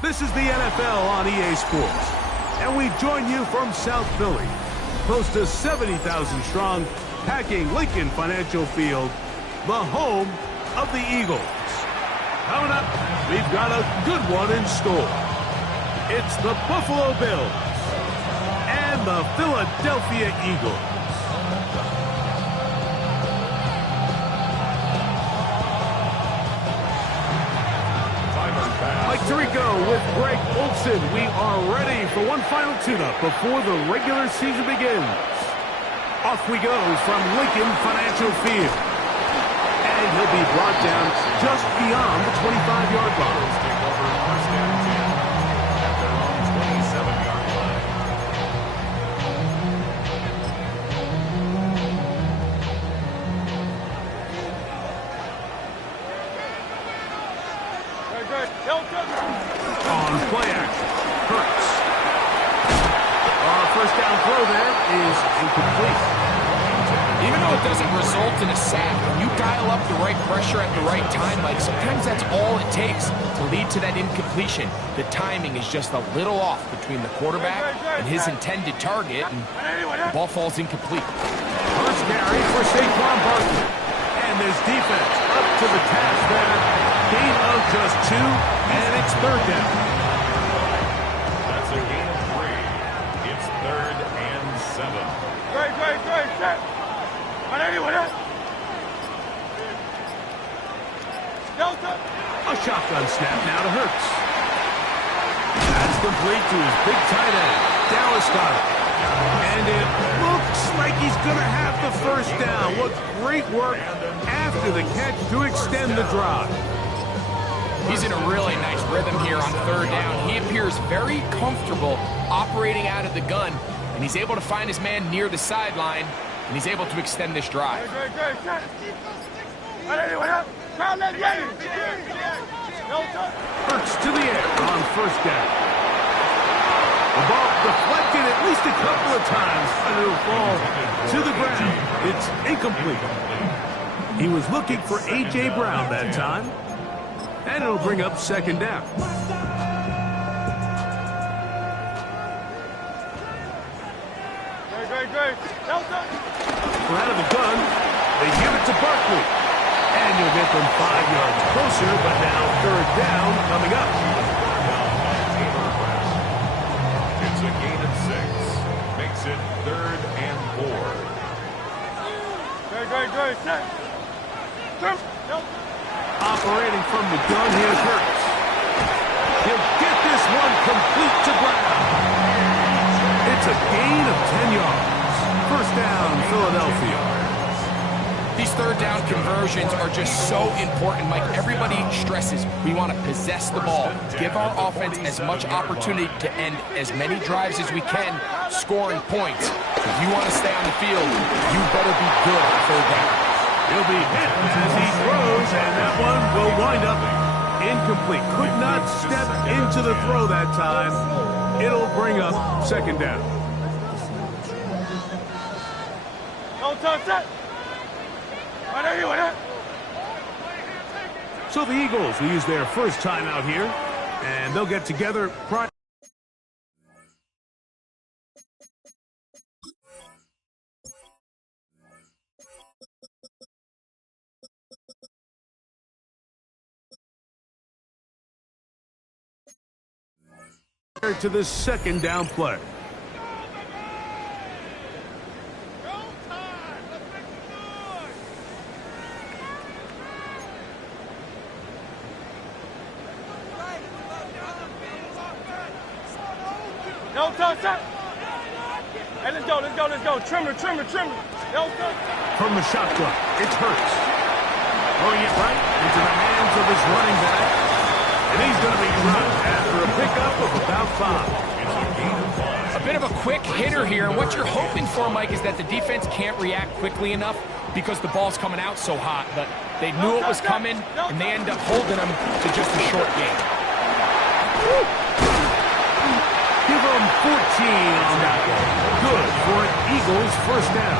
This is the NFL on EA Sports, and we join you from South Philly, close to 70,000 strong, packing Lincoln Financial Field, the home of the Eagles. Coming up, we've got a good one in store. It's the Buffalo Bills and the Philadelphia Eagles. Mike Tirico with Greg Olson. We are ready for one final tune-up before the regular season begins. Off we go from Lincoln Financial Field. And he'll be brought down just beyond the 25-yard line. Take over first down 10 at their own 27-yard line. On play action, Hurts. Our first down throw there is incomplete. Even though it doesn't result in a sack, when you dial up the right pressure at the right time, like sometimes that's all it takes to lead to that incompletion. The timing is just a little off between the quarterback and his intended target, and the ball falls incomplete. First carry for Saquon Barkley. And this defense up to the task there. Gain of just 2, and it's third down. That's a gain of 3. It's 3rd and 7. Great, set. A shotgun snap now to Hurts. That's complete to his big tight end, Dallas Goedert. And it looks like he's going to have the first down. What great work after the catch to extend the drive. He's in a really nice rhythm here on third down. He appears very comfortable operating out of the gun, and he's able to find his man near the sideline, and he's able to extend this drive. Hurts to the air on first down. The ball deflected at least a couple of times, and it'll fall to the ground. It's incomplete. He was looking for A.J. Brown that time, and it'll bring up second down. We're out of the gun. They give it to Barkley. And you'll get them 5 yards closer, but now third down coming up. It's a gain of 6. Makes it 3rd and 4. Operating from the gun, here's Hurts. He'll get this one complete to Brown. It's a gain of 10 yards. First down, Philadelphia. These third down conversions are just so important, Mike. Everybody stresses we want to possess the ball, give our offense as much opportunity to end as many drives as we can, scoring points. If you want to stay on the field, you better be good at third down. He'll be hit as he throws, and that one will wind up incomplete. Could not step into the throw that time. It'll bring up second down. So the Eagles will use their first time out here, and they'll get together prior. To the second down play. No touch. Hey, let's go. Trimmer. No touch. From the shotgun, it's Hurts. Throwing it right into the hands of his running back. And he's going to be dropped after a pickup of about 5. It's a gain of 5. A bit of a quick hitter here, and what you're hoping for, Mike, is that the defense can't react quickly enough because the ball's coming out so hot, but they knew it was coming, and they end up holding them to just a short game. Give them 14 on that one. Good for an Eagles first down.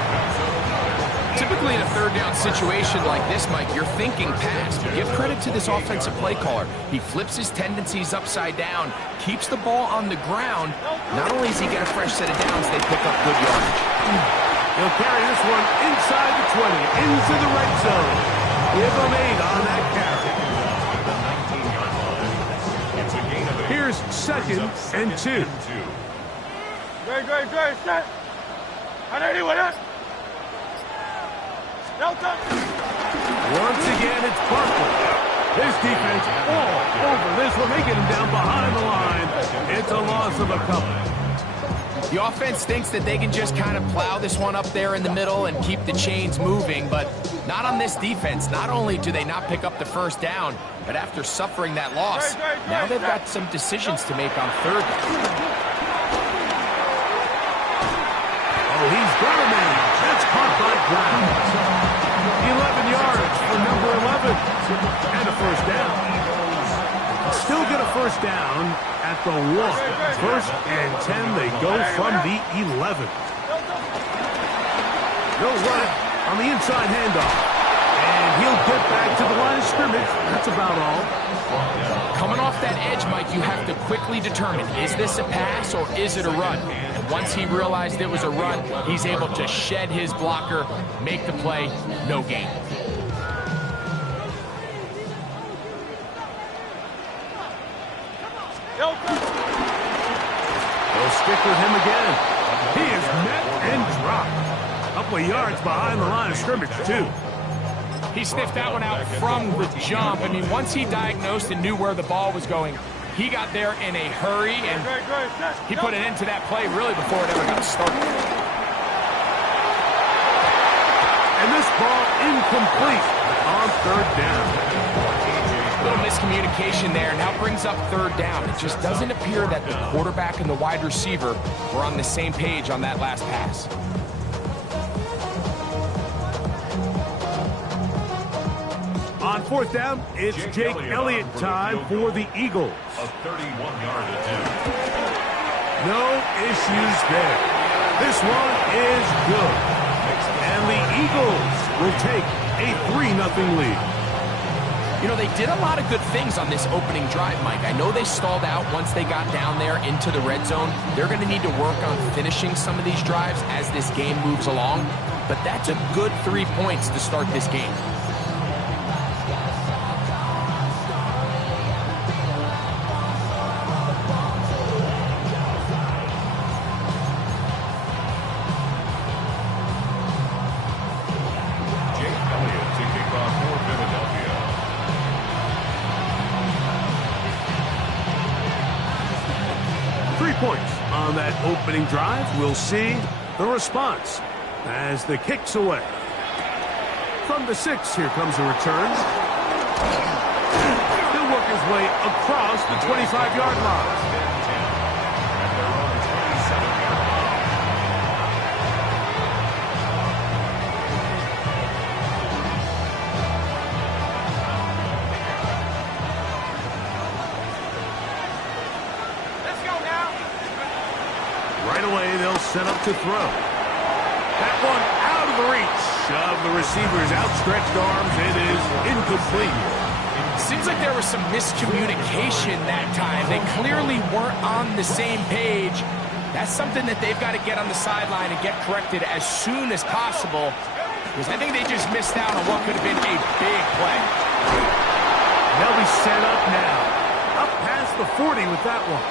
Typically in a third down situation like this, Mike, you're thinking pass. But give credit to this offensive play caller. He flips his tendencies upside down, keeps the ball on the ground. Not only does he get a fresh set of downs, they pick up good yardage. He'll carry this one inside the 20, into the red zone. Give him 8 on that carry. Here's 2nd and 2. Great, set. I know you with it. No touch. Once again, it's Barkley. His defense all over this one. They get him down behind the line. It's a loss of a couple. The offense thinks that they can just kind of plow this one up there in the middle and keep the chains moving, but not on this defense. Not only do they not pick up the first down, but after suffering that loss, now they've got some decisions to make on third down. Oh, he's got a man. That's caught by Brown. 11 yards for number 11. And a first down. Still get a first down at the 1. 1st and 10. They go from the 11. They'll run it on the inside handoff. And he'll get back to the line of scrimmage. That's about all. Coming off that edge, Mike, you have to quickly determine, is this a pass or is it a run? And once he realized it was a run, he's able to shed his blocker, make the play, no gain. They'll stick with him again. He is met and dropped. A couple of yards behind the line of scrimmage, too. He sniffed that one out from the jump. I mean, once he diagnosed and knew where the ball was going, he got there in a hurry, and he put an end to that play really before it ever got started. And this ball incomplete on third down. A little miscommunication there, and now brings up third down. It just doesn't appear that the quarterback and the wide receiver were on the same page on that last pass. On fourth down, it's Jake Elliott time for the Eagles. A 31-yard attempt. No issues there. This one is good. And the Eagles will take a 3-0 lead. You know, they did a lot of good things on this opening drive, Mike. I know they stalled out once they got down there into the red zone. They're going to need to work on finishing some of these drives as this game moves along. But that's a good 3 points to start this game. Points on that opening drive. We'll see the response as the kick's away. From the 6, here comes the return. He'll work his way across the 25-yard line. Right away, they'll set up to throw. That one out of the reach of the receiver's outstretched arms. It is incomplete. Seems like there was some miscommunication that time. They clearly weren't on the same page. That's something that they've got to get on the sideline and get corrected as soon as possible, because I think they just missed out on what could have been a big play. They'll be set up now. Up past the 40 with that one.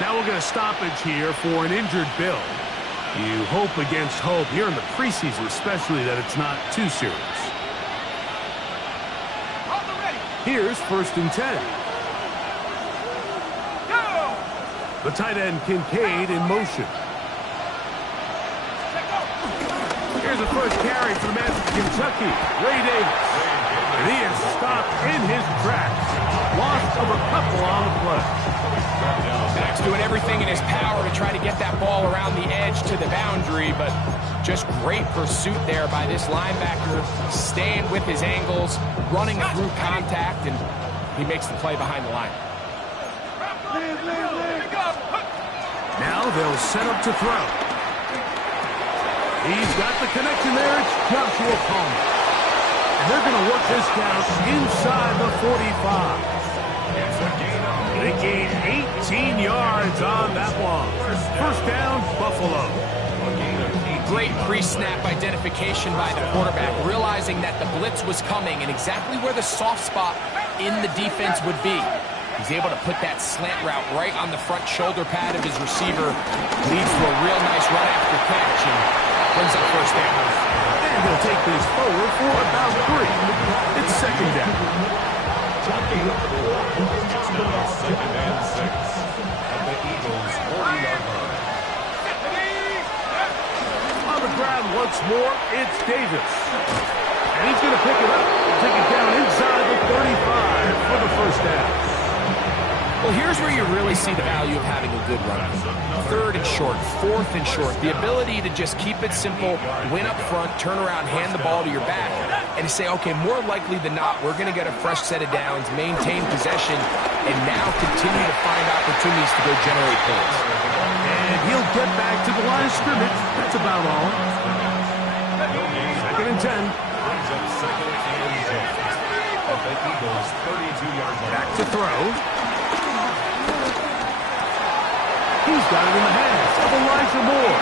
Now we'll get a stoppage here for an injured Bill. You hope against hope here in the preseason, especially, that it's not too serious. Here's 1st and 10. Go! The tight end Kincaid in motion. Here's the first carry for the man from Kentucky, Ray Davis. And he is stopped in his tracks. Loss of a couple on the play. Max doing everything in his power to try to get that ball around the edge to the boundary, but just great pursuit there by this linebacker, staying with his angles, running through contact, and he makes the play behind the line. Now they'll set up to throw. He's got the connection there. It's Joshua Palmer. And they're going to work this down inside the 45. They gain 18 yards on that one. First down, Buffalo. Great pre-snap identification by the quarterback, realizing that the blitz was coming and exactly where the soft spot in the defense would be. He's able to put that slant route right on the front shoulder pad of his receiver, leads to a real nice run after catch, and brings up first down. And he'll take this forward for about 3. It's second down. It's now second and 6 at the Eagles' 40-yard line. On the ground once more, it's Davis. And he's going to pick it up and take it down inside the 35 for the first down. Well, here's where you really see the value of having a good run. 3rd and short, 4th and short. The ability to just keep it simple, win up front, turn around, hand the ball to your back, and to say, okay, more likely than not, we're going to get a fresh set of downs, maintain possession, and now continue to find opportunities to go generate points. And he'll get back to the line of scrimmage. That's about all. Second and 10. Brings up second and 10 at the Eagles' 32-yard line. Back to throw. He's got it in the hands of Elijah Moore.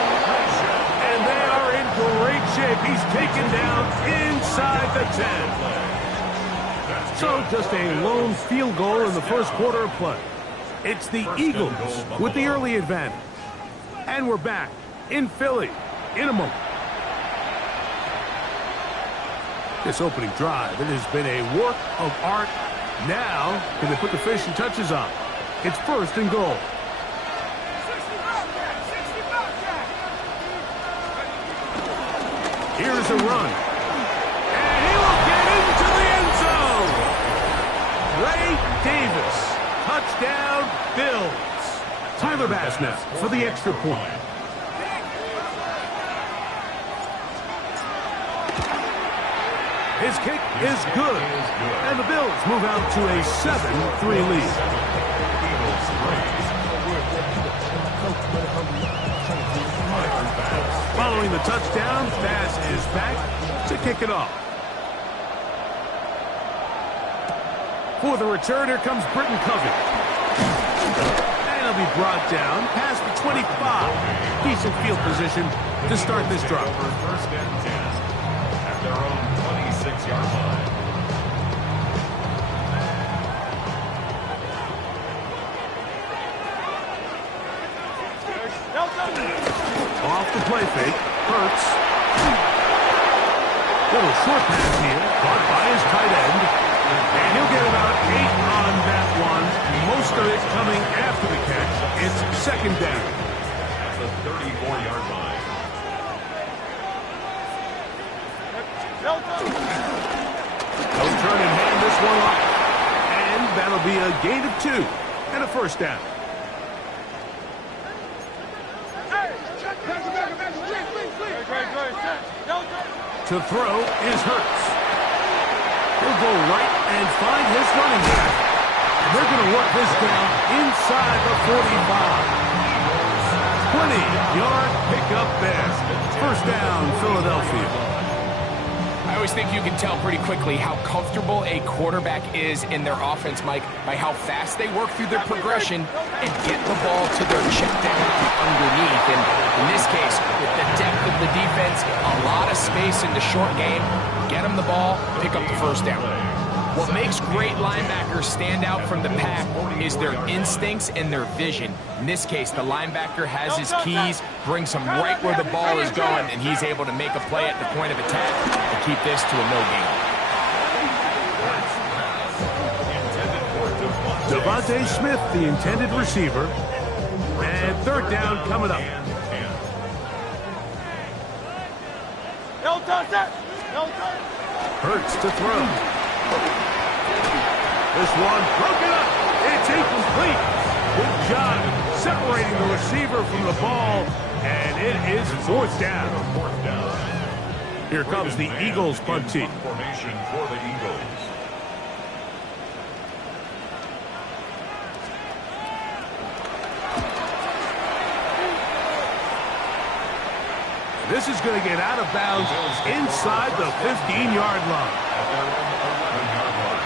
And they are in great shape. He's taken down inside the 10. So just a lone field goal in the first quarter of play. It's the Eagles with the early advantage. And we're back in Philly in a moment. This opening drive, it has been a work of art. Now, can they put the finishing touches on? It's first and goal. Here's a run. And he will get into the end zone. Ray Davis. Touchdown, Bills. Tyler Bass now for the extra point. His kick is good. And the Bills move out to a 7-3 lead. Following the touchdown, Bass is back to kick it off. For the return, here comes Britton Covey. And he'll be brought down past the 25. Decent field position to start this drive. First and 10 at their own 26-yard line. Off the play fake. Hurts. Little short pass here. Caught by his tight end. And he'll get about 8 on that one. Most of it coming after the catch. It's second down. At the 34-yard line. They'll turn and hand this one off. And that'll be a gain of 2 and a first down. To throw is Hurts. He'll go right and find his running back. And they're going to work this down inside the 45. 20-yard pickup there. First down, Philadelphia. I always think you can tell pretty quickly how comfortable a quarterback is in their offense, Mike, by how fast they work through their progression and get the ball to their check down underneath. And in this case, with the depth of the defense, a lot of space in the short game, get them the ball, pick up the first down. What makes great linebackers stand out from the pack is their instincts and their vision. In this case, the linebacker has his keys, brings him right where the ball is going, and he's able to make a play at the point of attack to keep this to a no gain. Devontae Smith, the intended receiver. And third down coming up. No touch that. No touch. Hurts to throw. This one broken up. It's incomplete. Good job separating the receiver from the ball, and it is fourth down. Here comes the Eagles punt team. Formation for the Eagles. This is going to get out of bounds inside the 15-yard line. At their own 11-yard line.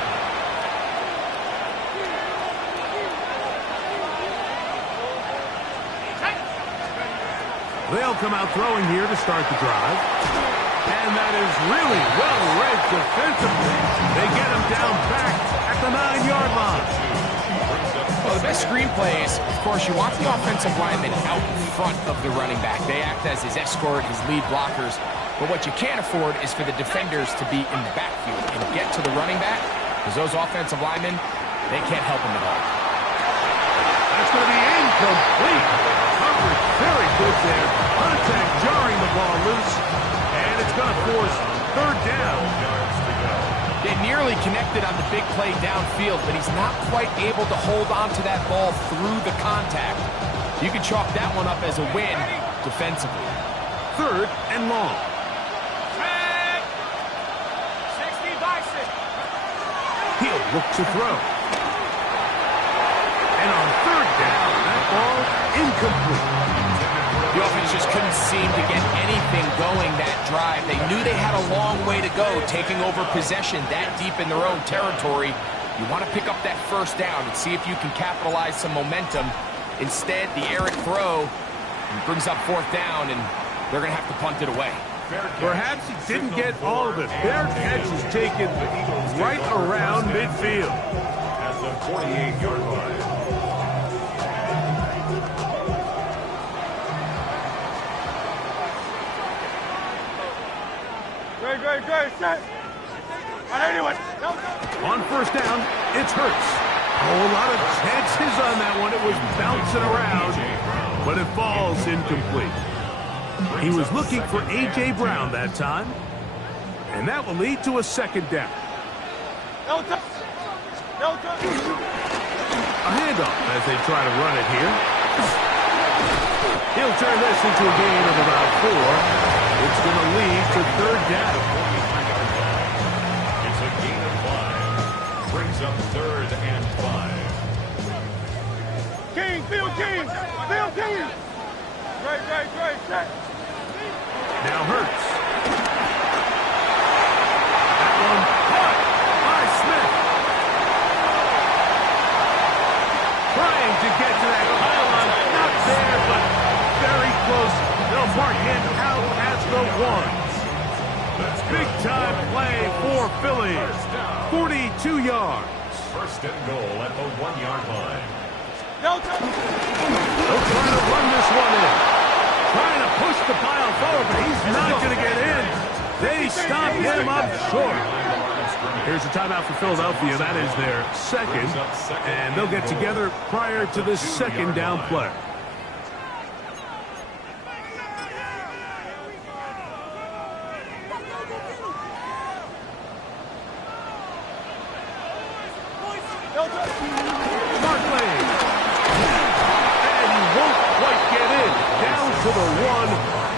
They'll come out throwing here to start the drive. And that is really well read defensively. They get him down back at the 9-yard line. Well, the best screenplay is, of course, you want the offensive lineman out in front of the running back. They act as his escort, his lead blockers. But what you can't afford is for the defenders to be in the backfield and get to the running back, because those offensive linemen, they can't help him at all. That's going to be incomplete. Coverage very good there. Contact jarring the ball loose. And it's going to force third down. They nearly connected on the big play downfield, but he's not quite able to hold on to that ball through the contact. You can chalk that one up as a win defensively. Third and long. 60 by 6. He'll look to throw. And on third down, that ball incomplete. The offense just couldn't seem to get anything going that drive. They knew they had a long way to go, taking over possession that deep in their own territory. You want to pick up that first down and see if you can capitalize some momentum. Instead, the errant throw brings up fourth down, and they're going to have to punt it away. Perhaps he didn't get all of it. Fair catch is taken right around midfield. At the 48-yard line. Great, set. Anyway. On first down, it's Hurts. A whole lot of chances on that one. It was bouncing around, but it falls incomplete. He was looking for A.J. Brown that time, and that will lead to a second down. No touch. A handoff as they try to run it here. He'll turn this into a gain of about 4. It's going to lead to third down. It's a gain of 5. Brings up third and 5. Field King. Great, set. Now Hurts. That one caught by Smith. Trying to get to that pylon. Not there, but very close. They'll mark him out as the ones. Big-time play for Philly. 42 yards. First and goal at the 1-yard line. No touch. They'll try to run this one in. Trying to push the pile forward, but he's not going to get in. They stop him up short. Here's a timeout for Philadelphia. That is their second, and they'll get together prior to this second down play.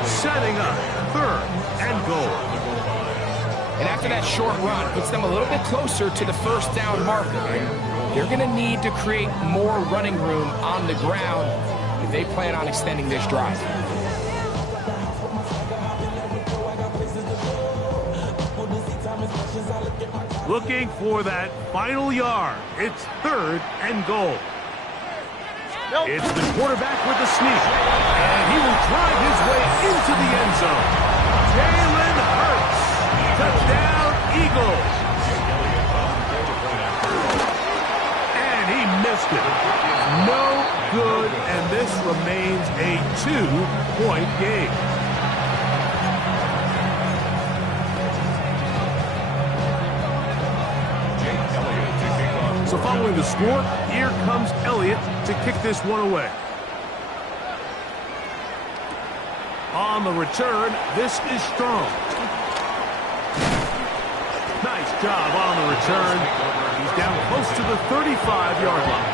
Setting up third and goal. And after that short run, puts them a little bit closer to the first down marker. They're going to need to create more running room on the ground if they plan on extending this drive. Looking for that final yard. It's third and goal. It's the quarterback with the sneak, and he will drive his way into the end zone. Jalen Hurts, touchdown Eagles. And he missed it. No good, and this remains a 2-point game. So following the score, here comes Elliott to kick this one away. On the return, this is strong. Nice job on the return. He's down close to the 35-yard line.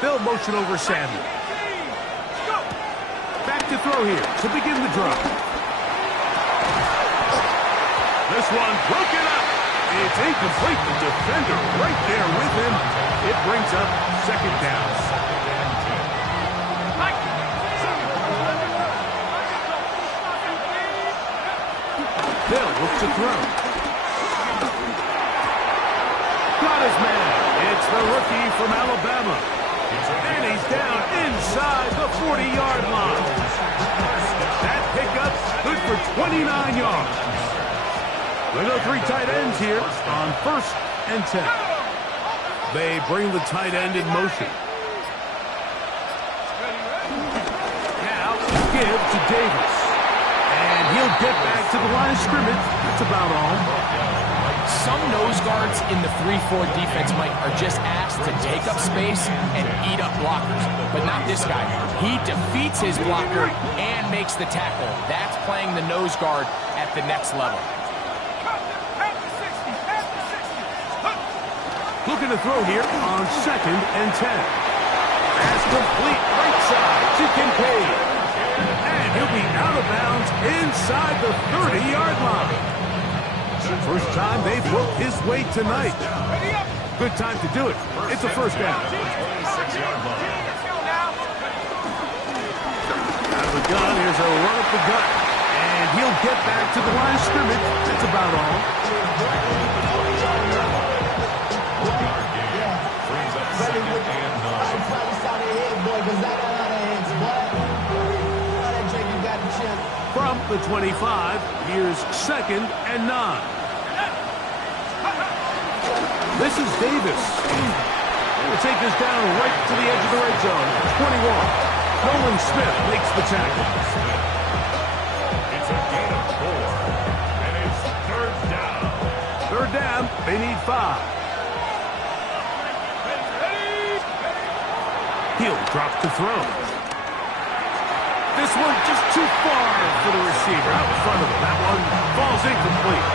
They'll motion over Samuel. Back to throw here to begin the drive. This one broken up. It's incomplete. The defender right there with him. It brings up second down. They'll look to throw. Got his man. It's the rookie from Alabama. And he's down inside the 40-yard line. That pickup good for 29 yards. There are 3 tight ends here on 1st and 10. They bring the tight end in motion. Now give to Davis. And he'll get back to the line of scrimmage. That's about all. Some nose guards in the 3-4 defense, Mike, are just asked to take up space and eat up blockers. But not this guy. He defeats his blocker and makes the tackle. That's playing the nose guard at the next level. Looking to throw here on 2nd and 10. Pass complete right side to Kincaid. And he'll be out of bounds inside the 30-yard line. First time they've worked his way tonight. Good time to do it. It's a first down. Out of the gun, here's a run up the gut. And he'll get back to the line of scrimmage. That's about all. From the 25, here's 2nd and 9. This is Davis. We'll take this down right to the edge of the red zone. 21. Nolan Smith makes the tackle. It's a gain of 4, and it's 3rd down. 3rd down, they need 5. He'll drop to throw. This one just too far for the receiver. Out in front of him. That one falls incomplete.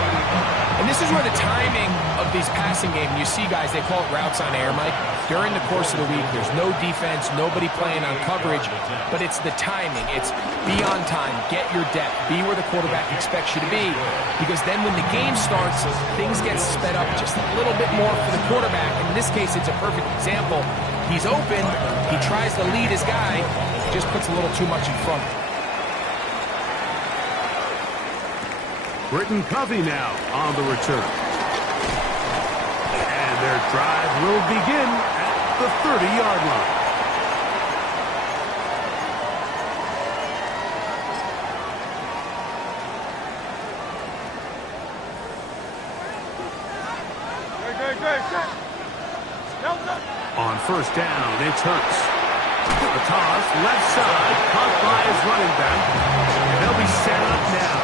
And this is where the timing of these passing games, you see guys, they call it routes on air, Mike. During the course of the week, there's no defense, nobody playing on coverage, but it's the timing. It's be on time, get your depth, be where the quarterback expects you to be, because then when the game starts, things get sped up just a little bit more for the quarterback. In this case, it's a perfect example. He's open, he tries to lead his guy, just puts a little too much in front. Britton Covey now on the return. And their drive will begin at the 30-yard line. On 1st down, it's Hurts. The toss, left side, caught by his running back. And they'll be set up now.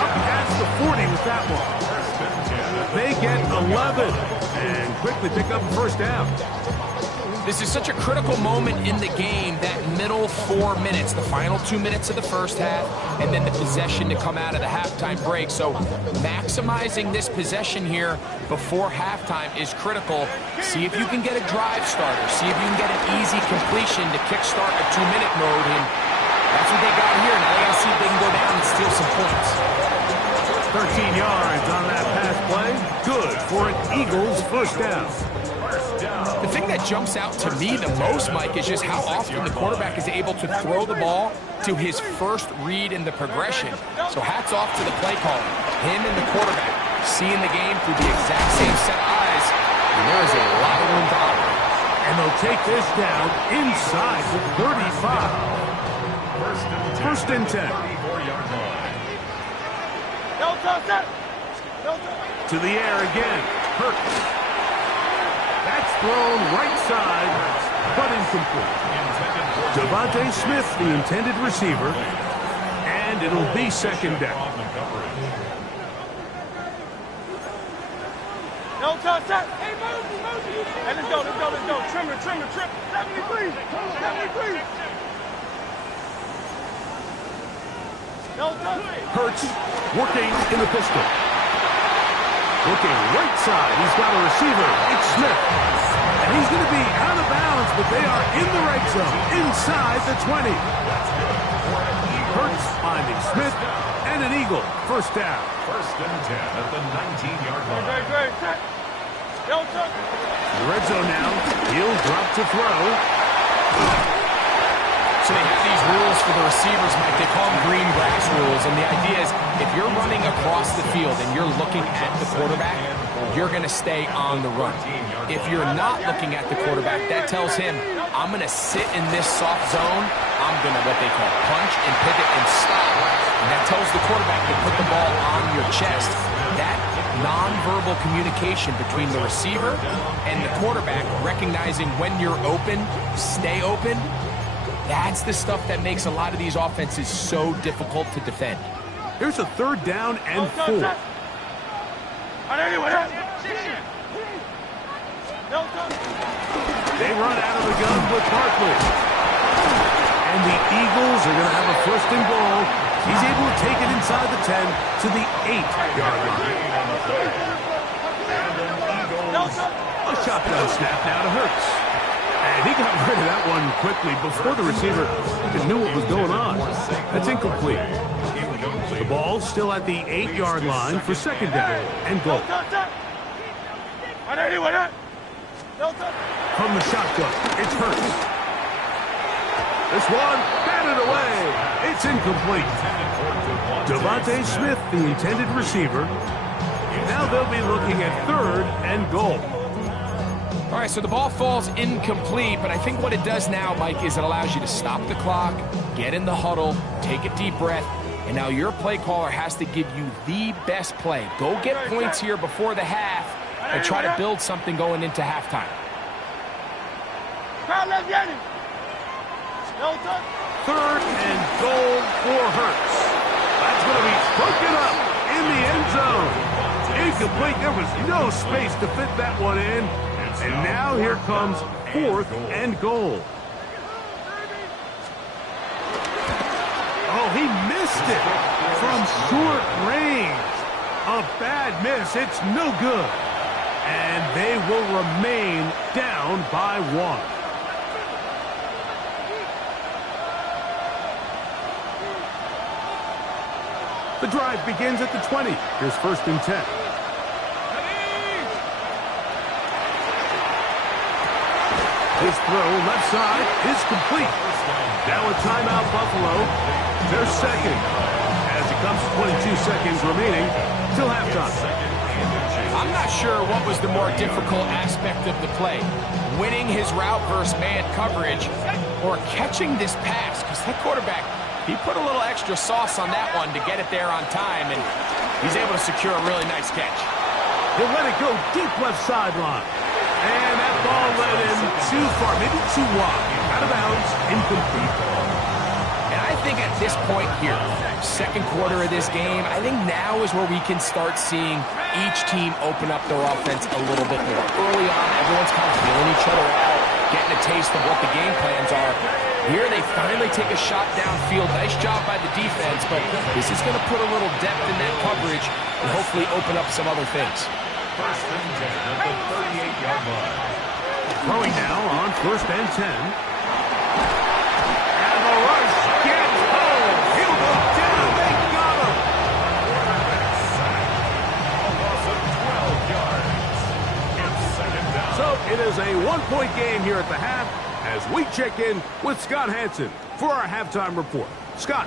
Up past the 40 with that one. They get 11 and quickly pick up a 1st down. This is such a critical moment in the game, that middle 4 minutes, the final 2 minutes of the first half, and then the possession to come out of the halftime break. So maximizing this possession here before halftime is critical. See if you can get a drive starter. See if you can get an easy completion to kickstart a 2-minute mode. And that's what they got here. Now they got to see if they can go down and steal some points. 13 yards on that pass play. Good for an Eagles 1st down. The thing that jumps out to me the most, Mike, is just how often the quarterback is able to throw the ball to his first read in the progression. So hats off to the play caller. Him and the quarterback seeing the game through the exact same set of eyes, and there is a lot of room to operate. And they'll take this down inside the 35. 1st and 10. To the air again. Hurts. That's thrown right side, but incomplete. Devontae Smith, the intended receiver, and it'll be 2nd down. No touch that. Hey, Mosey. Hey, let's go. Trimmer. 73. No touch. Hurts working in the pistol. Looking right side. He's got a receiver. It's Smith. And he's going to be out of bounds, but they are in the right zone, inside the 20. Hurts finding Smith, and an eagle. First down. First and 10 at the 19-yard line. Great. No touch. The red zone now. He'll drop to throw. So they have these rules for the receivers, Mike. They call them green grass rules. And the idea is if you're running across the field and you're looking at the quarterback, you're going to stay on the run. If you're not looking at the quarterback, that tells him, I'm going to sit in this soft zone. I'm going to what they call punch and pivot and stop. And that tells the quarterback to put the ball on your chest. That nonverbal communication between the receiver and the quarterback, recognizing when you're open, stay open, that's the stuff that makes a lot of these offenses so difficult to defend. Here's a third down and 4. They run out of the gun with Barkley. And the Eagles are going to have a first and goal. He's able to take it inside the 10 to the 8-yard line. A shotgun snap now to Hurts. And he got rid of that one quickly before the receiver even knew what was going on. That's incomplete. The ball still at the 8-yard line for second down and goal. From the shotgun, it's Hurts. This one, batted away. It's incomplete. Devontae Smith, the intended receiver. Now they'll be looking at third and goal. All right, so the ball falls incomplete, but I think what it does now, Mike, is it allows you to stop the clock, get in the huddle, take a deep breath, and now your play caller has to give you the best play. Go get points here before the half and try to build something going into halftime. Third and goal for Hurts. That's going to be broken up in the end zone. Incomplete. There was no space to fit that one in. And now here comes fourth and goal. Oh, he missed it from short range. A bad miss. It's no good. And they will remain down by 1. The drive begins at the 20. Here's first and 10. His throw left side is complete. Now a timeout, Buffalo. Their second as it comes to 22 seconds remaining till halftime. I'm not sure what was the more difficult aspect of the play. Winning his route versus man coverage or catching this pass, because that quarterback, he put a little extra sauce on that one to get it there on time, and he's able to secure a really nice catch. He'll let it go deep left sideline. And that ball led him too far, maybe too wide. Out of bounds, incomplete. And I think at this point here, second quarter of this game, I think now is where we can start seeing each team open up their offense a little bit more. Early on, everyone's kind of feeling each other out, getting a taste of what the game plans are. Here they finally take a shot downfield. Nice job by the defense, but this is going to put a little depth in that coverage and hopefully open up some other things. First and 10 at the 38-yard line. Throwing now on first and 10. And the rush gets home. He'll go down. They got him. Loss of 12 yards. It's second down. So it is a one-point game here at the half as we check in with Scott Hansen for our halftime report. Scott.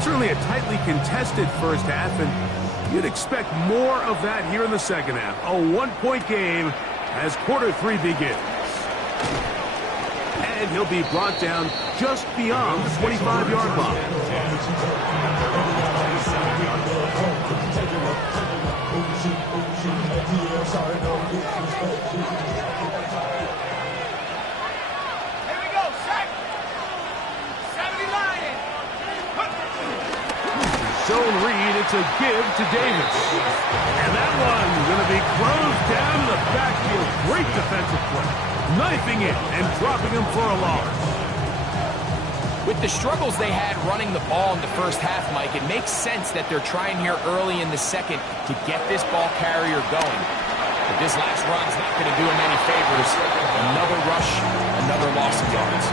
Certainly a tightly contested first half, and you'd expect more of that here in the second half. A one-point game as quarter 3 begins. And he'll be brought down just beyond the 25-yard line. we go, set. 70 Lion. Zone read, it's a give to Davis. And that one's going to be closed down in the backfield. Great defensive play. Knifing it and dropping him for a loss. With the struggles they had running the ball in the first half, Mike, it makes sense that they're trying here early in the second to get this ball carrier going. But this last run's not going to do him any favors. Another rush, another loss of yards.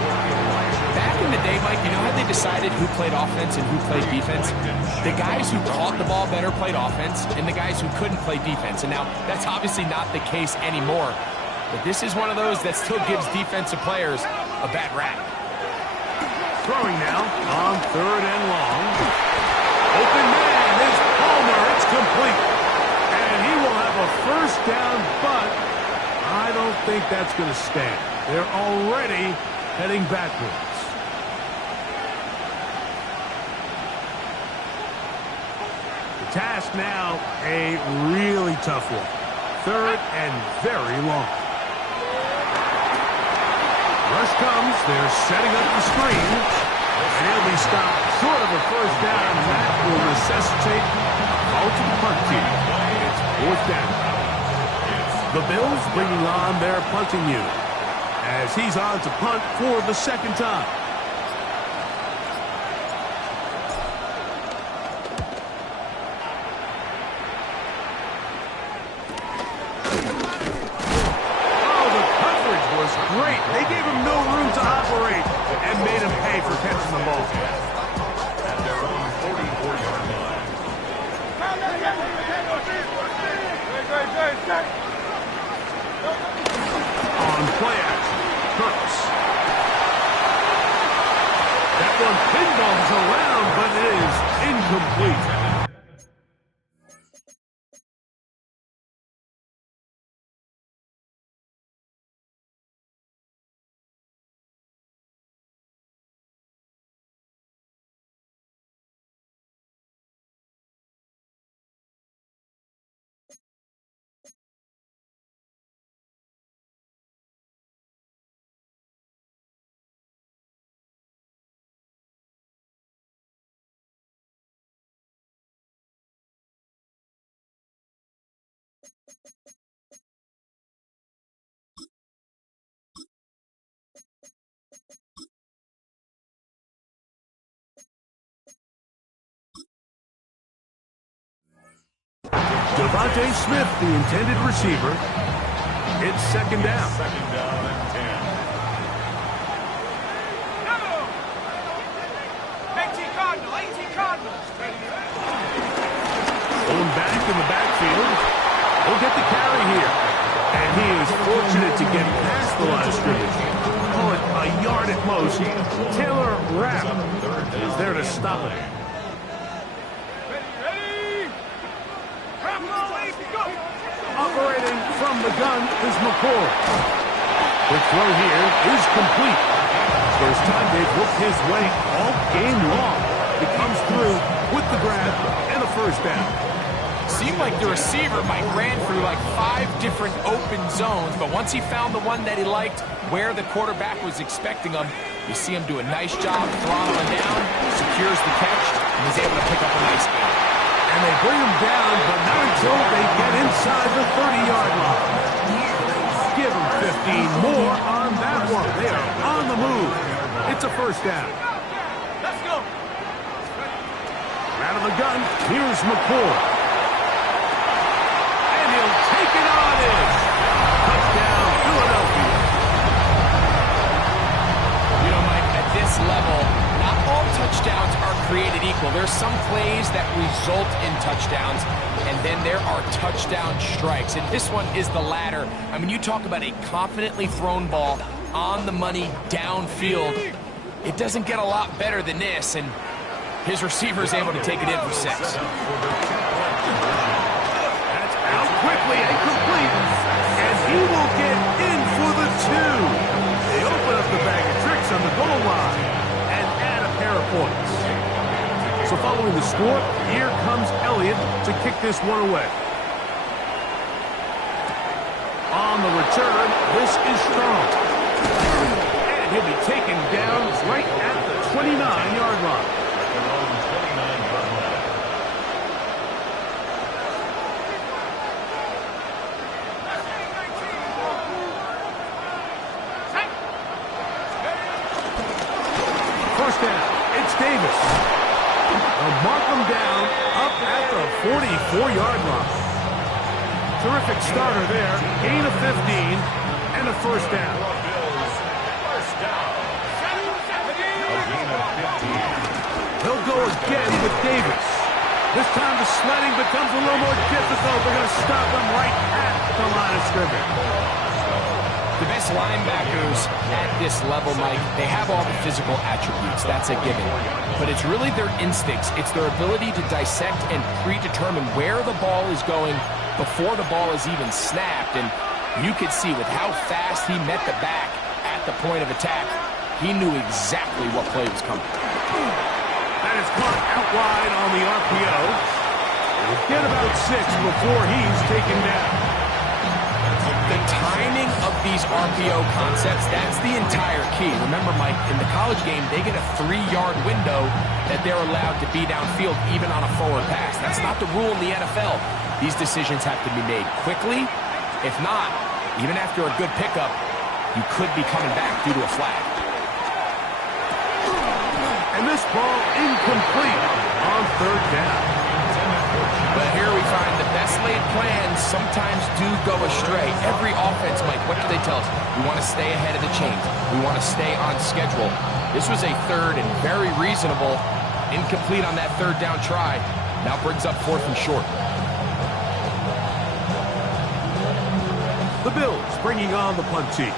Back in the day, Mike, you know how they decided who played offense and who played defense? The guys who caught the ball better played offense, and the guys who couldn't play defense. And now, that's obviously not the case anymore. But this is one of those that still gives defensive players a bad rap. Throwing now on 3rd and long. Open man is Palmer. It's complete. And he will have a first down, but I don't think that's going to stand. They're already heading backwards. The task now, a really tough one. 3rd and very long. Rush comes. They're setting up the screen. And he'll be stopped short of a first down. And that will necessitate a call to the punt team. It's 4th down. The Bills bringing on their punting unit as he's on to punt for the 2nd time. Great. They gave him no room to operate and made him pay for catching the ball. At their own 44-yard line. On play action, Curtis. That one pinballs around, but it is incomplete. Devontae Smith, the intended receiver. It's 2nd down. 2nd down and 10. 18 Cardinals. Going back in the backfield. He'll get the carry here. And he is fortunate to get past the line of scrimmage. Call it a yard at most. Taylor Rapp is there to stop it. Operating from the gun is McCoy. The throw here is complete. First time they've looked his way all game long. He comes through with the grab and a first down. Seemed like the receiver, Mike, ran through like 5 different open zones, but once he found the one that he liked, where the quarterback was expecting him, you see him do a nice job throttling down, secures the catch, and he's able to pick up a nice gain. And they bring him down, but not until they get inside the 30-yard line. Give him 15 more on that one. They are on the move. It's a first down. Let's go. Out of the gun, here's McCoy. And he'll take it on in. Touchdown, Philadelphia. You know, Mike, at this level, not all touchdowns are created equal. There's some plays that result in touchdowns, and then there are touchdown strikes. And this one is the latter. I mean, you talk about a confidently thrown ball on the money downfield. It doesn't get a lot better than this, and his receiver is able to take it in for 6. That's out quickly and complete, and he will get in for the 2. They open up the bag of tricks on the goal line and add a pair of points. So following the score, here comes Elliott to kick this one away. return. This is strong. And he'll be taken down right at the 29-yard line. At their own 29-yard line. First down, it's Davis. They'll mark him down up at the 44-yard line. Terrific starter there. Gain of 15 and a first down. First down. A gain of 15. He'll go again with Davis. This time the sledding becomes a little more difficult. They're going to stop him right at the line of scrimmage. The best linebackers at this level, Mike, they have all the physical attributes. That's a given. But it's really their instincts. It's their ability to dissect and predetermine where the ball is going before the ball is even snapped. And you could see with how fast he met the back at the point of attack, he knew exactly what play was coming. That is caught out wide on the RPO. He'll get about 6 before he's taken down. The timing of these RPO concepts, that's the entire key. Remember, Mike, in the college game, they get a 3-yard window that they're allowed to be downfield even on a forward pass. That's not the rule in the NFL. These decisions have to be made quickly. If not, even after a good pickup, you could be coming back due to a flag. And this ball incomplete on third down. But here we find the best laid plans sometimes do go astray. Every offense, Mike, what do they tell us? We want to stay ahead of the chains. We want to stay on schedule. This was a third and very reasonable. Incomplete on that third down try. Now brings up 4th and short. The Bills bringing on the punt team.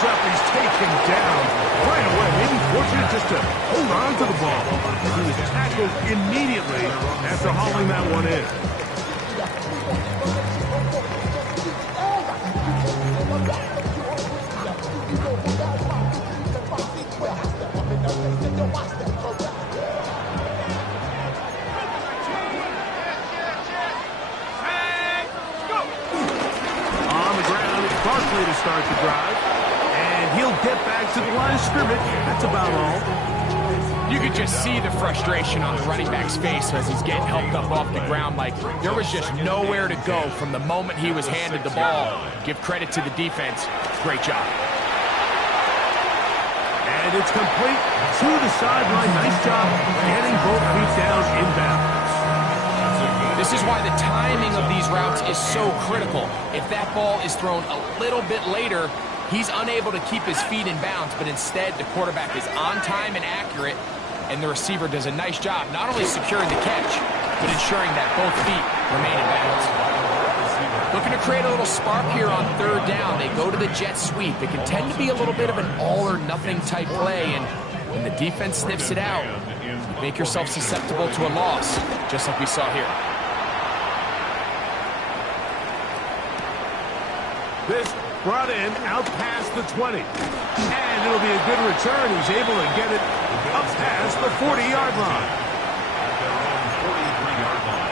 Up, he's taken down right away. Maybe fortunate just to hold on to the ball. He was tackled immediately after hauling that one in. On the ground, it's Barkley to start the drive. He'll get back to the line of scrimmage. That's about all. You could just see the frustration on the running back's face as he's getting helped up off the ground. Like, there was just nowhere to go from the moment he was handed the ball. Give credit to the defense. Great job. And it's complete to the sideline. Nice job getting both feet down inbounds. This is why the timing of these routes is so critical. If that ball is thrown a little bit later, he's unable to keep his feet in bounds, but instead the quarterback is on time and accurate, and the receiver does a nice job not only securing the catch, but ensuring that both feet remain in bounds. Looking to create a little spark here on third down. They go to the jet sweep. It can tend to be a little bit of an all-or-nothing type play, and when the defense sniffs it out, make yourself susceptible to a loss, just like we saw here. This brought in out past the 20. And it'll be a good return. He's able to get it up past the 40-yard line. At their own 43-yard line.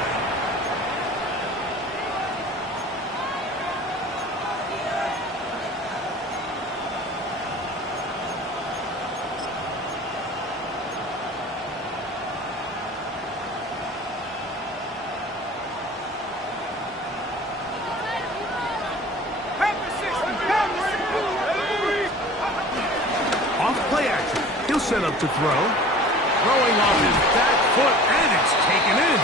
Set up to throw. Throwing off his back foot, and it's taken in.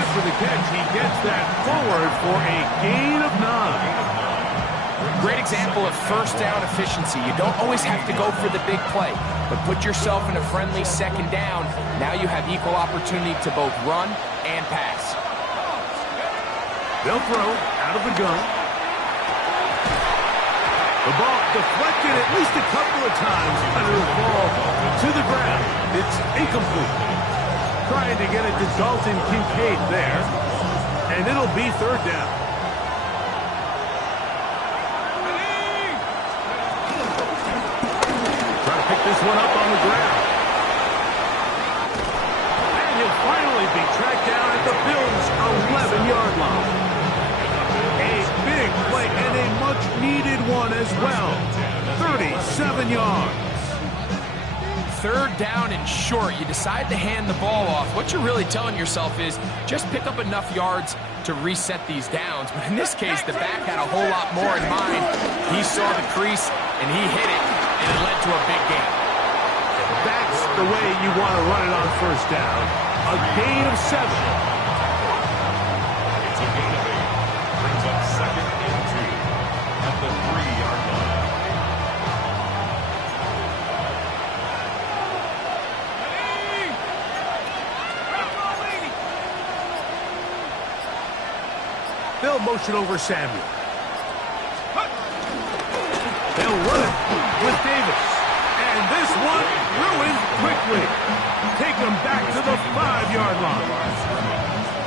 After the catch, he gets that forward for a gain of 9. Great example of first down efficiency. You don't always have to go for the big play, but put yourself in a friendly second down. Now you have equal opportunity to both run and pass. They'll throw out of the gun. The ball deflected at least a couple of times, but it'll fall to the ground. It's incomplete. Trying to get it to Dalton Kincaid there, and it'll be third down. Trying to pick this one up on the ground. the Bills' 11-yard line. A big play and a much-needed one as well. 37 yards. Third down and short. You decide to hand the ball off. What you're really telling yourself is just pick up enough yards to reset these downs. But in this case, the back had a whole lot more in mind. He saw the crease, and he hit it, and it led to a big gain. That's the way you want to run it on first down. A gain of 7. It's a gain of 8. Brings up 2nd and 2 at the 3-yard line. They'll motion over Samuel. They'll run it with Davis. And this one ruined quickly. Take them back to the 5-yard line.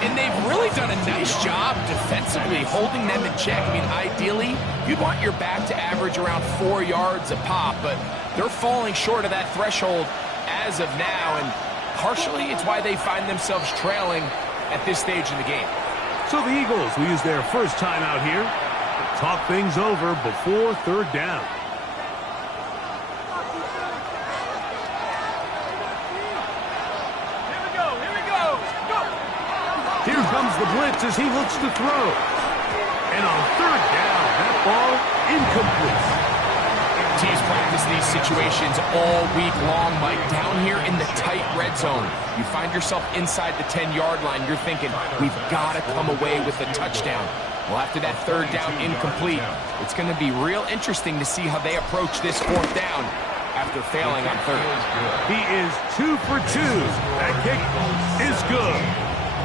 And they've really done a nice job defensively holding them in check. I mean, ideally, you'd want your back to average around 4 yards a pop, but they're falling short of that threshold as of now, and partially it's why they find themselves trailing at this stage in the game. So the Eagles will use their first time out here to talk things over before third down. Here comes the blitz as he looks to throw. And on third down, that ball incomplete. Teams practice these situations all week long, Mike. Down here in the tight red zone, you find yourself inside the 10-yard line. You're thinking, we've got to come away with a touchdown. Well, after that third down incomplete, it's going to be real interesting to see how they approach this fourth down after failing on third. He is 2 for 2. That kick is good.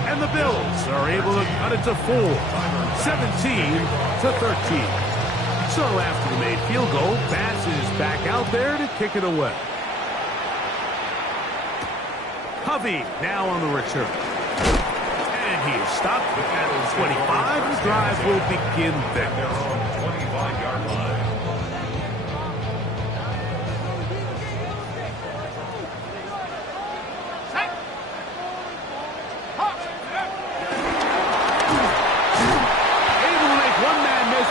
And the Bills are able to cut it to 4, 17-13. So after the made field goal, Bass is back out there to kick it away. Hovey now on the return. And he is stopped at the 25. The drive will begin there. 25-yard line.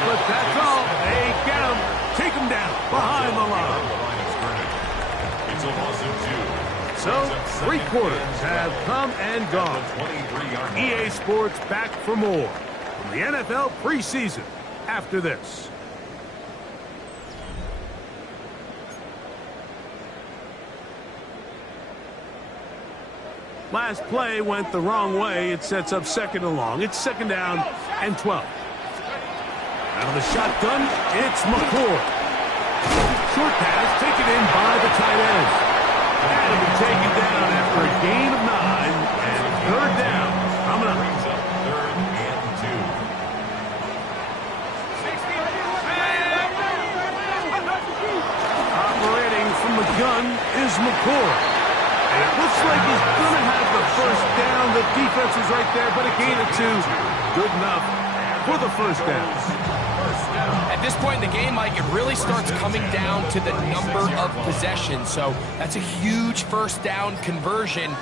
But that's all. They get him. Take him down behind the line. It's a loss of 2. So, 3 quarters have come and gone. EA Sports back for more from the NFL preseason after this. Last play went the wrong way. It sets up 2nd and long. It's 2nd down and 12. Out of the shotgun, it's McCord. Short pass taken in by the tight end. And it'll be taken down after a gain of 9 and third down. Coming up. Brings up 3rd and 2. Operating from the gun is McCord. And it looks like he's going to have the first down. The defense is right there, but a gain of 2. Good enough for the first down. At this point in the game, Mike, it really starts coming down to the number of possessions. So that's a huge first down conversion.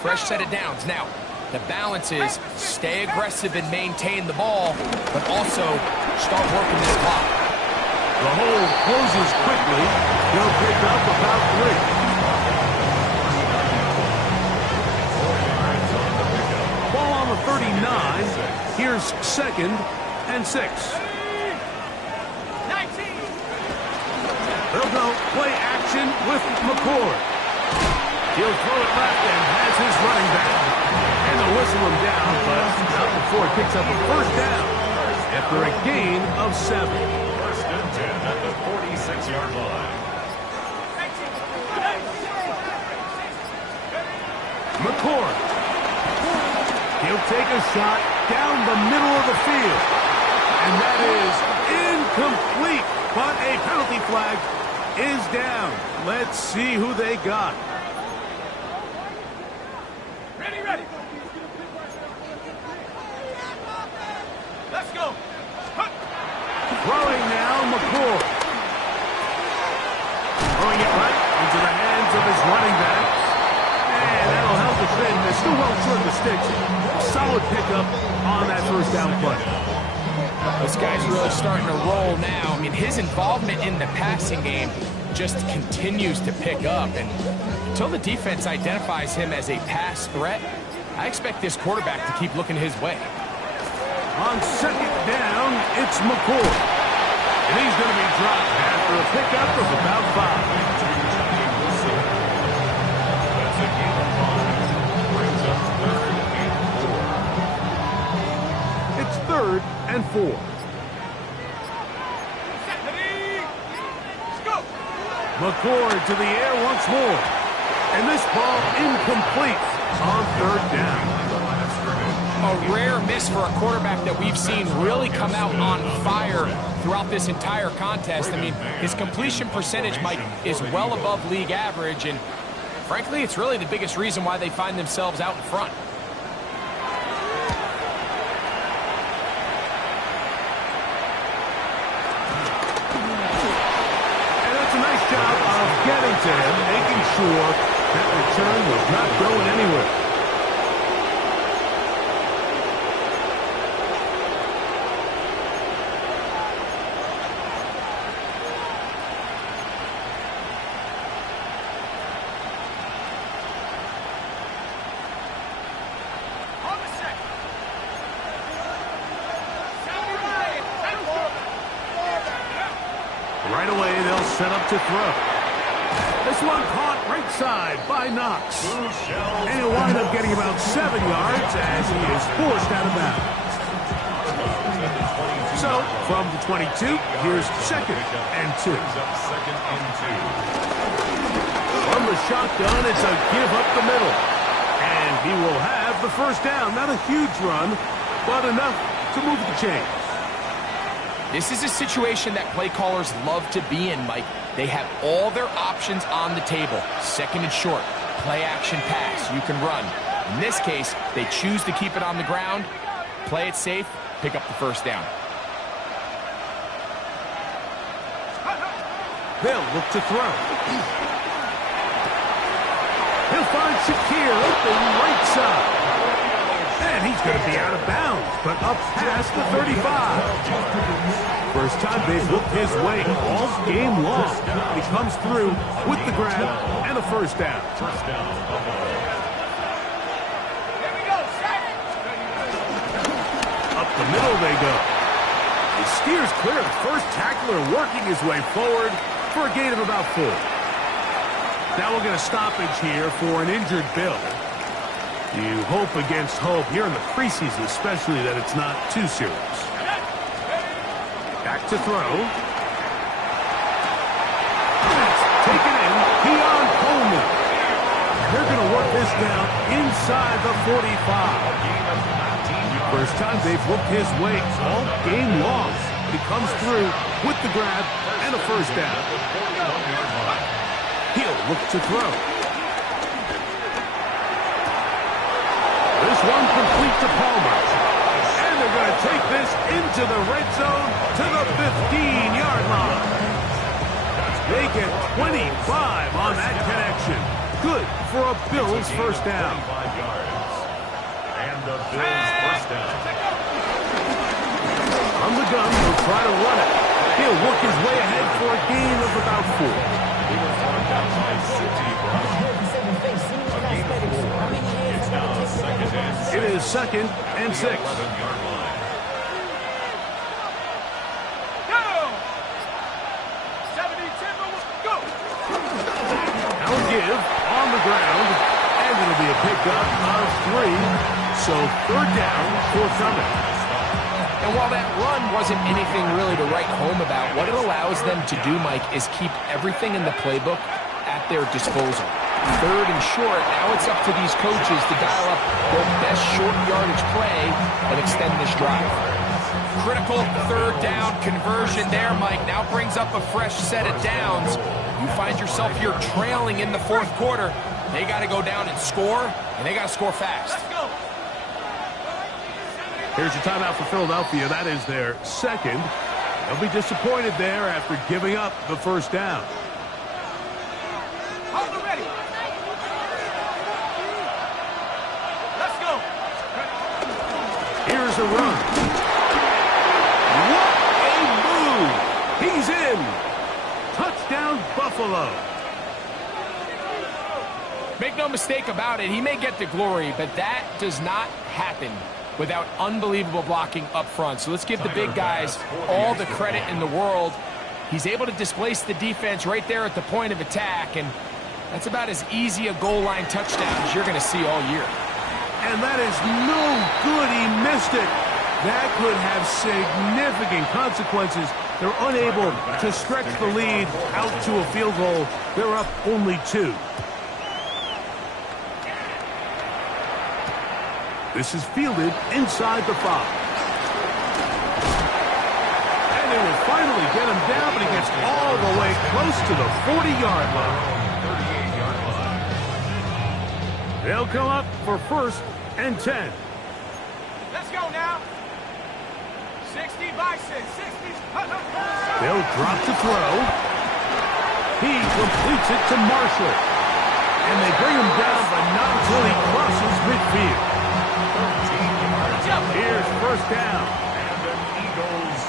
Fresh set of downs. Now, the balance is stay aggressive and maintain the ball, but also start working this clock. The hole closes quickly. He'll pick up about 3. Ball on the 39. Here's 2nd and 6. They'll go play action with McCord. He'll throw it left and has his running back. And they'll whistle him down, but not before he picks up a first down after a gain of 7. 1st and 10 at the 46-yard line. McCord. He'll take a shot down the middle of the field. And that is incomplete. But a penalty flag is down. Let's see who they got. Ready. Let's go. Throwing now, McCord. Throwing it right into the hands of his running back. And that'll help defend this still well short of the sticks. Solid pickup on that first down play. This guy's really starting to roll now. I mean, his involvement in the passing game just continues to pick up. And until the defense identifies him as a pass threat, I expect this quarterback to keep looking his way. On second down, it's McCoy. And he's going to be dropped after a pickup of about 5. That's a gain of 5. Brings up 3rd and 4. It's 3rd and 4. McCoy to the air once more. And this ball incomplete on 3rd down. A rare miss for a quarterback that we've seen really come out on fire throughout this entire contest. I mean, his completion percentage, Mike, is well above league average, and frankly, it's really the biggest reason why they find themselves out in front. And that's a nice job of getting to him, making sure that return was not going anywhere. Right away, they'll set up to throw. This one caught right side by Knox. And he'll wind up getting about 7 yards as he is forced out of bounds. So, from the 22, here's 2nd and 2. From the shotgun, it's a give up the middle. And he will have the first down. Not a huge run, but enough to move the chains. This is a situation that play callers love to be in, Mike. They have all their options on the table. 2nd and short, play action pass, you can run. In this case, they choose to keep it on the ground, play it safe, pick up the first down. They'll look to throw. He'll find Shakir open right side. And he's going to be out of bounds, but up past the 35. First time they've looked his way all game long. He comes through with the grab and a first down. Up the middle they go. He steers clear of the first tackler, working his way forward for a gain of about 4. Now we'll get a stoppage here for an injured Bill. You hope against hope here in the preseason, especially that it's not too serious. Back to throw. That's taken in. Keon Coleman. They're going to work this down inside the 45. First time they've looked his way all game long. But he comes through with the grab and a first down. He'll look to throw. This one complete to Palmer. And they're going to take this into the red zone to the 15-yard line. They get 25 on that connection. Good for a Bills first down. And the Bills first down. On the gun, he'll try to run it. He'll work his way ahead for a gain of about 4. It is 2nd and 6. Now a give on the ground, and it'll be a pickup of 3. So 3rd down forthcoming. And while that run wasn't anything really to write home about, what it allows them to do, Mike, is keep everything in the playbook at their disposal. 3rd and short, now it's up to these coaches to dial up their best short yardage play and extend this drive. Critical 3rd down conversion there, Mike. Now brings up a fresh set of downs. You find yourself here trailing in the 4th quarter. They got to go down and score, and they got to score fast. Here's your timeout for Philadelphia. That is their 2nd. They'll be disappointed there after giving up the first down. makes a run. What a move! He's in! Touchdown, Buffalo! Make no mistake about it, he may get the glory, but that does not happen without unbelievable blocking up front. So let's give the big guys all the credit in the world. He's able to displace the defense right there at the point of attack, and that's about as easy a goal line touchdown as you're going to see all year. And that is no good. He missed it. That could have significant consequences. They're unable to stretch the lead out to a field goal. They're up only 2. This is fielded inside the 5. And they will finally get him down, but he gets all the way close to the 40-yard line. 38-yard line. They'll come up for 1st and 10. Let's go now. 60 Bison, 60. They'll drop to throw. He completes it to Marshall. And they bring him down, but not until he crosses midfield. 13 yards. Here's 1st down. And an Eagles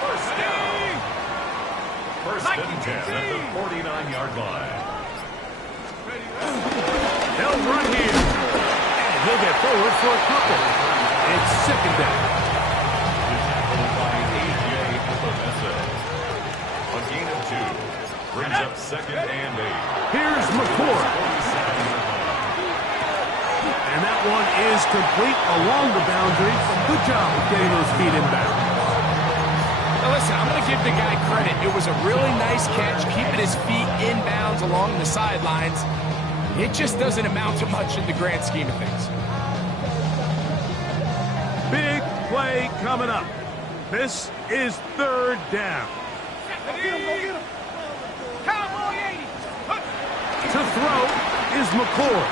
first down. 1st and 10 at the 49-yard line. They'll run here. And he'll get forward for a couple. It's 2nd down. By A.J. Epinesa. A gain of 2. Brings up 2nd and 8. Here's McCord. 47. And that one is complete along the boundary. Good job of getting those feet inbound. Now listen, I'm going to give the guy credit. It was a really nice catch, keeping his feet inbounds along the sidelines. It just doesn't amount to much in the grand scheme of things. Big play coming up. This is 3rd down. Go get him. Cowboy 80. To throw is McCord.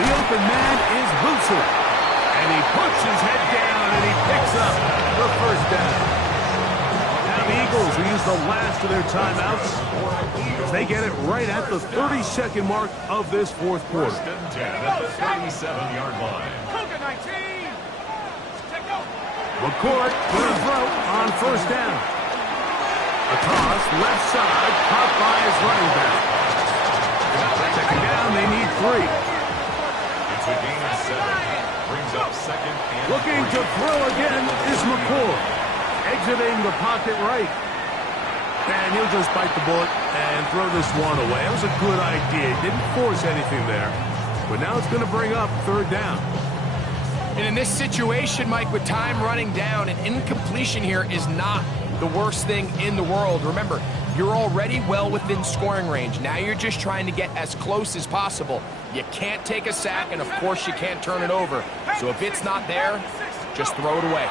The open man is Booser. And he puts his head down and he picks up the 1st down. Now the Eagles will use the last of their timeouts as they get it right at the 32nd mark of this 4th quarter. 1st and 10 at the 37-yard line. Cougar 19. Take go. McCord for a throw on 1st down. A toss left side caught by his running back. 2nd down, they need 3. It's a gain of 7. Brings up 2nd and Looking 3. to throw again is McCord. Exiting the pocket right. And he'll just bite the bullet and throw this one away. It was a good idea. He didn't force anything there. But now it's going to bring up 3rd down. And in this situation, Mike, with time running down, an incompletion here is not the worst thing in the world. Remember, you're already well within scoring range. Now you're just trying to get as close as possible. You can't take a sack, and of course you can't turn it over. So if it's not there, just throw it away.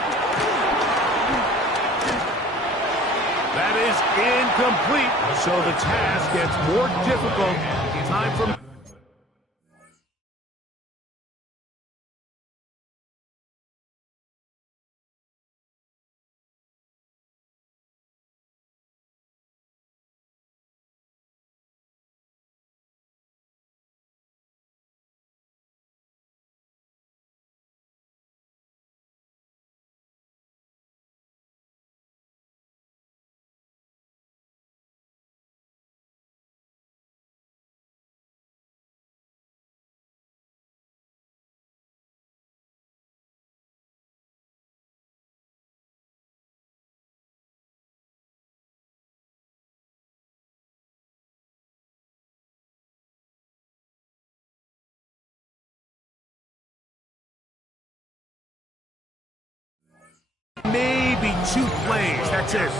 That is incomplete. So the task gets more difficult. Time for... Maybe 2 plays. That's it.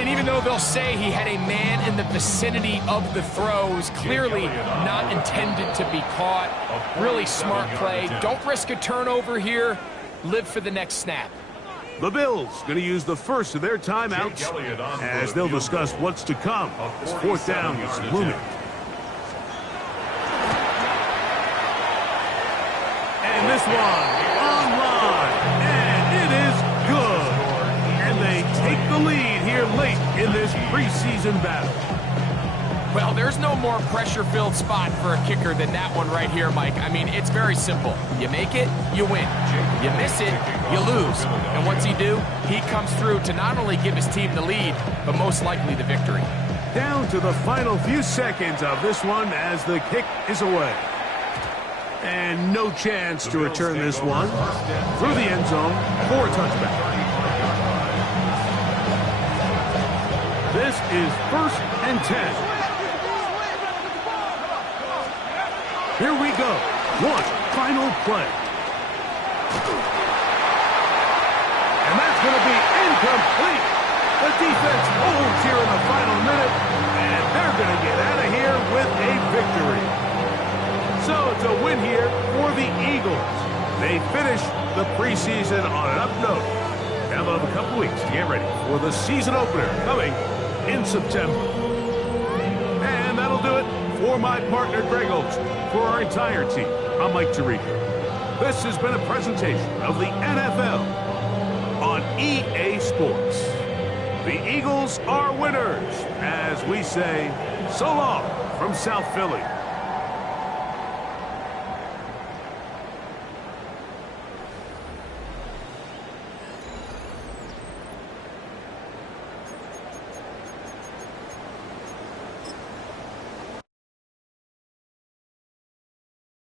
And even though they'll say he had a man in the vicinity of the throws, clearly not intended to be caught. Really smart play. Don't risk a turnover here. Live for the next snap. The Bills going to use the first of their timeouts as they'll discuss what's to come. This 4th down is looming. And this one online, and it is good. And they take the lead here late in this preseason battle. Well, there's no more pressure-filled spot for a kicker than that one right here, Mike. I mean, it's very simple. You make it, you win. You miss it, you lose. And what's he do? He comes through to not only give his team the lead, but most likely the victory. Down to the final few seconds of this one as the kick is away. And no chance to return this one through the end zone for a touchback. This is 1st and 10. Here we go. One final play. And that's going to be incomplete. The defense holds here in the final minute, and they're going to get out of here with a victory. So it's a win here for the Eagles. They finish the preseason on an up note. Now they'll have a couple weeks to get ready for the season opener coming in September. And that'll do it for my partner, Greg Olson. For our entire team, I'm Mike Tirico. This has been a presentation of the NFL on EA Sports. The Eagles are winners, as we say so long from South Philly.